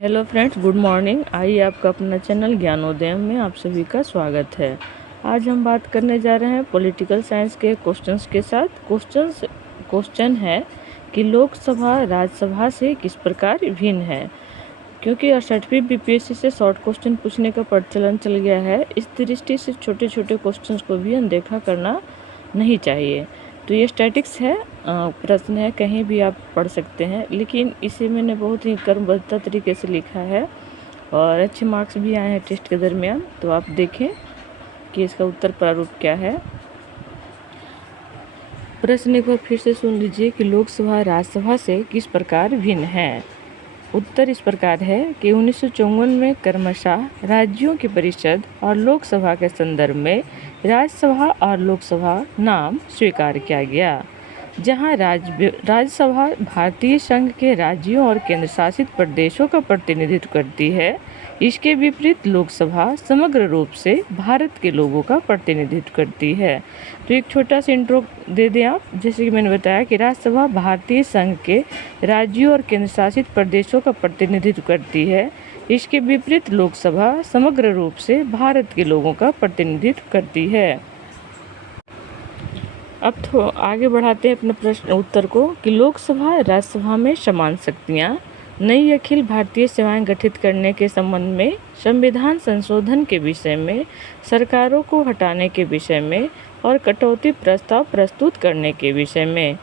Hello friends, good morning. आइए आपका अपना चैनल ज्ञानोदय में आप सभी का स्वागत है। आज हम बात करने जा रहे हैं पॉलिटिकल साइंस के क्वेश्चंस के साथ। क्वेश्चन है कि लोकसभा राज्यसभा से किस प्रकार भिन्न है। क्योंकि 68वीं बीपीएससी से शॉर्ट क्वेश्चन पूछने का प्रचलन चल गया है, इस दृष्टि से छोटे छोटे क्वेश्चंस को भी अनदेखा करना नहीं चाहिए। तो ये स्टैटिक्स है, प्रश्न है, कहीं भी आप पढ़ सकते हैं, लेकिन इसे मैंने बहुत ही क्रमबद्ध तरीके से लिखा है और अच्छे मार्क्स भी आए हैं टेस्ट के दरमियान। तो आप देखें कि इसका उत्तर प्रारूप क्या है। प्रश्न एक बार फिर से सुन लीजिए कि लोकसभा राज्यसभा से किस प्रकार भिन्न है। उत्तर इस प्रकार है कि 1954 में क्रमशः राज्यों की परिषद और लोकसभा के संदर्भ में राज्यसभा और लोकसभा नाम स्वीकार किया गया। जहां राज्यसभा भारतीय संघ के राज्यों और केंद्र शासित प्रदेशों का प्रतिनिधित्व करती है, इसके विपरीत लोकसभा समग्र रूप से भारत के लोगों का प्रतिनिधित्व करती है। तो एक छोटा सा इंट्रो दे दें आप। जैसे कि मैंने बताया कि राज्यसभा भारतीय संघ के राज्यों और केंद्र शासित प्रदेशों का प्रतिनिधित्व करती है, इसके विपरीत लोकसभा समग्र रूप से भारत के लोगों का प्रतिनिधित्व करती है। अब तो आगे बढ़ाते हैं अपने प्रश्न उत्तर को कि लोकसभा राज्यसभा में समान शक्तियाँ, नई अखिल भारतीय सेवाएं गठित करने के संबंध में, संविधान संशोधन के विषय में, सरकारों को हटाने के विषय में और कटौती प्रस्ताव प्रस्तुत करने के विषय में।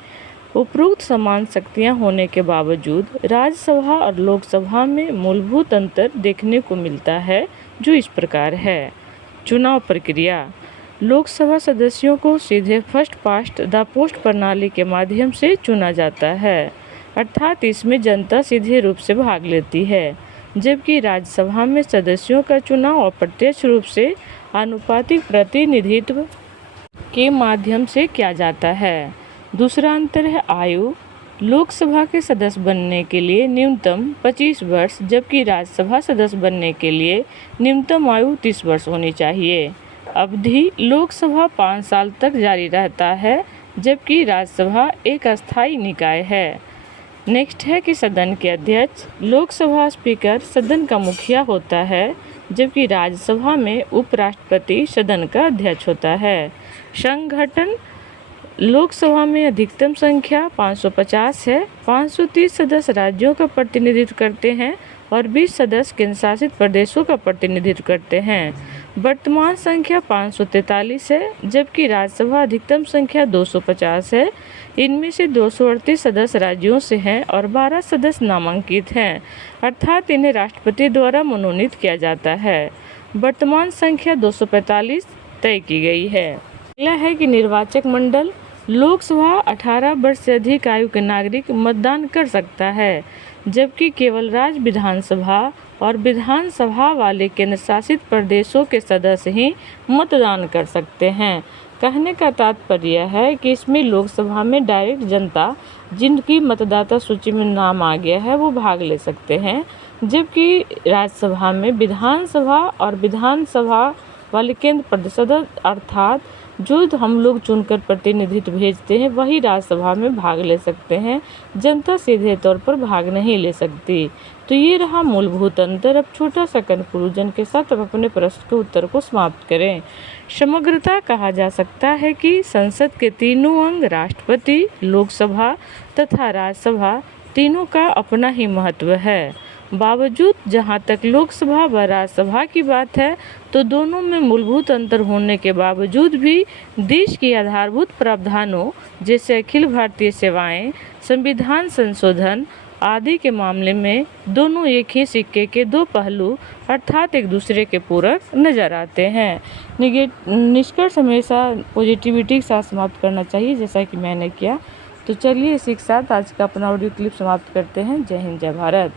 उपरोक्त समान शक्तियां होने के बावजूद राज्यसभा और लोकसभा में मूलभूत अंतर देखने को मिलता है, जो इस प्रकार है। चुनाव प्रक्रिया। लोकसभा सदस्यों को सीधे फर्स्ट पास्ट द पोस्ट प्रणाली के माध्यम से चुना जाता है, अर्थात इसमें जनता सीधे रूप से भाग लेती है, जबकि राज्यसभा में सदस्यों का चुनाव अप्रत्यक्ष रूप से आनुपातिक प्रतिनिधित्व के माध्यम से किया जाता है। दूसरा अंतर है आयु। लोकसभा के सदस्य बनने के लिए न्यूनतम 25 वर्ष, जबकि राज्यसभा सदस्य बनने के लिए न्यूनतम आयु 30 वर्ष होनी चाहिए। अवधि। लोकसभा 5 साल तक जारी रहता है, जबकि राज्यसभा एक अस्थायी निकाय है। नेक्स्ट है कि सदन के अध्यक्ष। लोकसभा स्पीकर सदन का मुखिया होता है, जबकि राज्यसभा में उपराष्ट्रपति सदन का अध्यक्ष होता है। संगठन। लोकसभा में अधिकतम संख्या 550 है। 530 सदस्य राज्यों का प्रतिनिधित्व करते हैं और 20 सदस्य केंद्र शासित प्रदेशों का प्रतिनिधित्व करते हैं। वर्तमान संख्या 543 है, जबकि राज्यसभा अधिकतम संख्या 250 है। इनमें से 238 सदस्य राज्यों से हैं और 12 सदस्य नामांकित हैं, अर्थात इन्हें राष्ट्रपति द्वारा मनोनीत किया जाता है। वर्तमान संख्या 245 तय की गई है। अगला है कि निर्वाचक मंडल। लोकसभा 18 वर्ष से अधिक आयु के नागरिक मतदान कर सकता है, जबकि केवल राज्य विधानसभा और विधानसभा वाले केंद्र शासित प्रदेशों के सदस्य ही मतदान कर सकते हैं। कहने का तात्पर्य है कि इसमें लोकसभा में डायरेक्ट जनता, जिनकी मतदाता सूची में नाम आ गया है, वो भाग ले सकते हैं, जबकि राज्यसभा में विधानसभा और विधानसभा वाले केंद्र प्रदेश अर्थात जो हम लोग चुनकर प्रतिनिधित्व भेजते हैं, वही राज्यसभा में भाग ले सकते हैं। जनता सीधे तौर पर भाग नहीं ले सकती। तो ये रहा मूलभूत अंतर। अब छोटा सा कंक्लूजन के साथ अब अपने प्रश्न के उत्तर को समाप्त करें। समग्रता कहा जा सकता है कि संसद के तीनों अंग, राष्ट्रपति, लोकसभा तथा राज्यसभा, तीनों का अपना ही महत्व है। बावजूद जहां तक लोकसभा व राज्यसभा की बात है, तो दोनों में मूलभूत अंतर होने के बावजूद भी देश की आधारभूत प्रावधानों जैसे अखिल भारतीय सेवाएं, संविधान संशोधन आदि के मामले में दोनों एक ही सिक्के के दो पहलू अर्थात एक दूसरे के पूरक नजर आते हैं। निष्कर्ष हमेशा पॉजिटिविटी के साथ समाप्त करना चाहिए, जैसा कि मैंने किया। तो चलिए इसी के साथ आज का अपना ऑडियो क्लिप समाप्त करते हैं। जय हिंद, जय भारत।